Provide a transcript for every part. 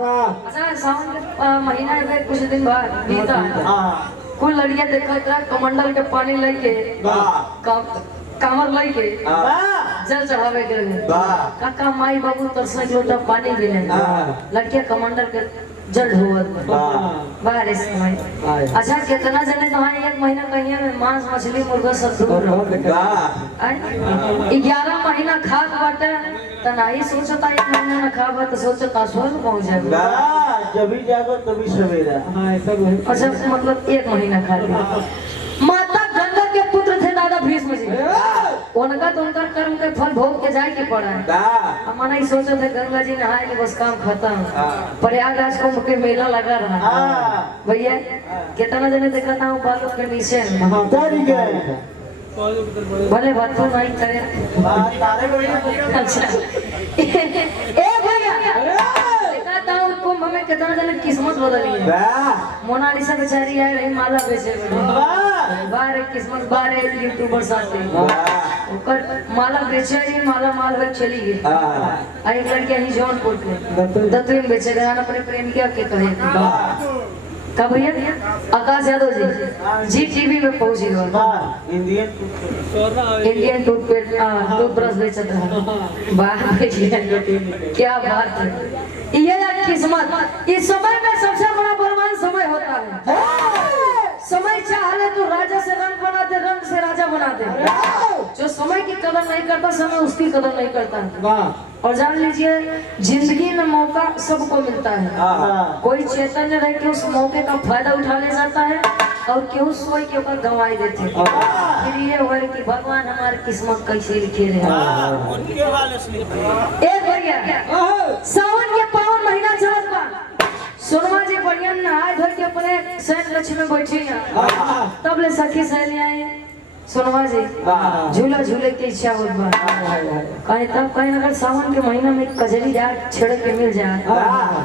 अच्छा सावन के महीना में कुछ दिन बाद बीता कुल लड़िया देखा कमंडल के पानी लेके कामर लेके जल चढ़ावे के काका माई बाबू तरसा लोटा पानी भी नहीं लड़किया कमंडल के जल ढोवत बारिश में। अच्छा कितना जने कहा एक महीना कहीं में मांस मछली मुर्गा सब दूर 11 महीना खात बाटे त नहीं सोचता एक महीना न खाबा तो सोचता स्वर्ग पहुंच जाएगा जब ही जागो तभी सवेरा। अच्छा मतलब एक महीना खा लिया। माता गंगा के पुत्र थे दादा भीष्म जी उनका तो उनका कर्म के फल भोग के जाए के पड़ा है। हम नहीं सोचा था गंगा जी नहाए के बस काम खत्म। प्रयागराज को मुख्य मेला लगा रहा भैया कितना जने देखा था बालों के नीचे भले बात तो नहीं करे। अच्छा कुंभ में कितना जने किस्मत बदली है। मोनालिसा बेचारी है रही माला बेचे बारे किस्मत बारे यूट्यूबर साथे ऊपर माला बेचे रही माला माल में चली गई। एक लड़की यही जौनपुर के दत्तवीन बेचे गए अपने प्रेमिका के कहे का भैया आकाश यादव जी टीवी में पहुंची इंडियन टूथब्रश बेचत रहा बाहर क्या बात है। ये किस्मत इस समय में सबसे बड़ा बलवान समय होता है। समय चाहे तो राजा से रंग बनाते रंग से राजा बनाते। जो समय की कदर नहीं करता समय उसकी कदर नहीं करता। और जान लीजिए जिंदगी में मौका सबको मिलता है। कोई चैतन्य रह के उस मौके का फायदा उठा ले जाता है और केहू सोई के ऊपर गंवाई देते। फिर ये हुआ कि भगवान हमारी किस्मत कैसे लिखे रहे। सावन के पावन महीना चलत बा सोनवा जी बढ़िया नहाए धोए के अपने सैन लक्ष्मी में बैठी तब ले सखी सहेली आई सोनवा जी झूला झूले की इच्छा होत बा कहीं तब कहीं अगर सावन के महीना में कजरी रात छेड़ के मिल जाए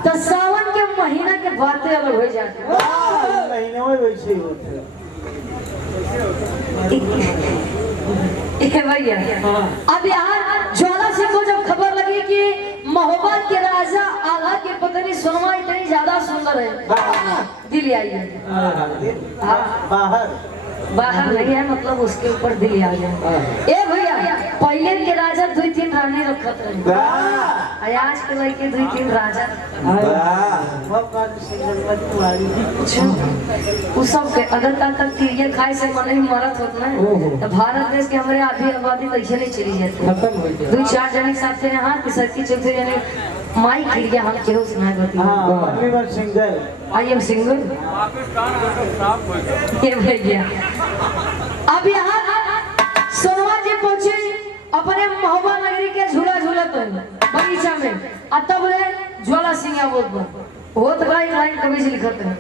तो सावन के महीना के बातें अलग हो जाती महीने में वैसे ही होते भैया। अब यहाँ ज्वाला सिंह को जब खबर लगी कि महोबा के राजा आला के पत्नी सोनमा इतनी ज्यादा सुंदर है दिल आई है बाहर नहीं है मतलब उसके ऊपर दिल आ गया। ए भैया पहले के राजा 2-3 रानी रखत रहे आज के लड़के 2-3 राजा उस सब के अगर तक क्रिया खाए से मन ही मरत होत ना तो भारत देश के हमारे आधी आबादी कैसे नहीं चली जाती 2-4 जने के साथ यहाँ तिसरती चौथी जने माई क्रिया हम केहू सुनाए बती आई एम सिंगल ये भैया। अब यहाँ सोनवा जी पहुंचे अपने महोबा नगरी के झूला झूलत बगीचा में तब ले ज्वाला सिंह होत गई लाइन कभी लिखत है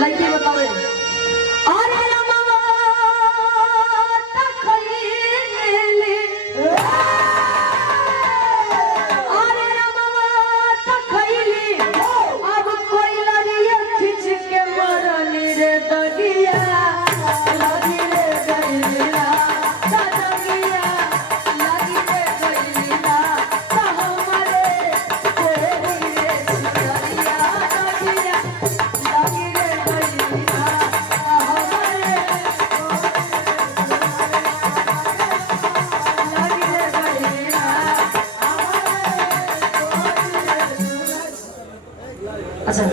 लड़की बतावे अच्छा